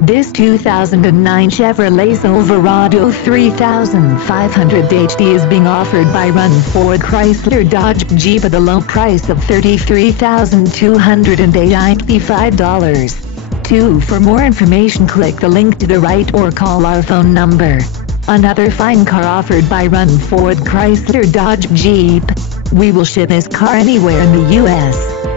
This 2009 Chevrolet Silverado 3500 HD is being offered by Run Ford Chrysler Dodge Jeep at a low price of $33,295. For more information, click the link to the right or call our phone number. Another fine car offered by Run Ford Chrysler Dodge Jeep. We will ship this car anywhere in the U.S.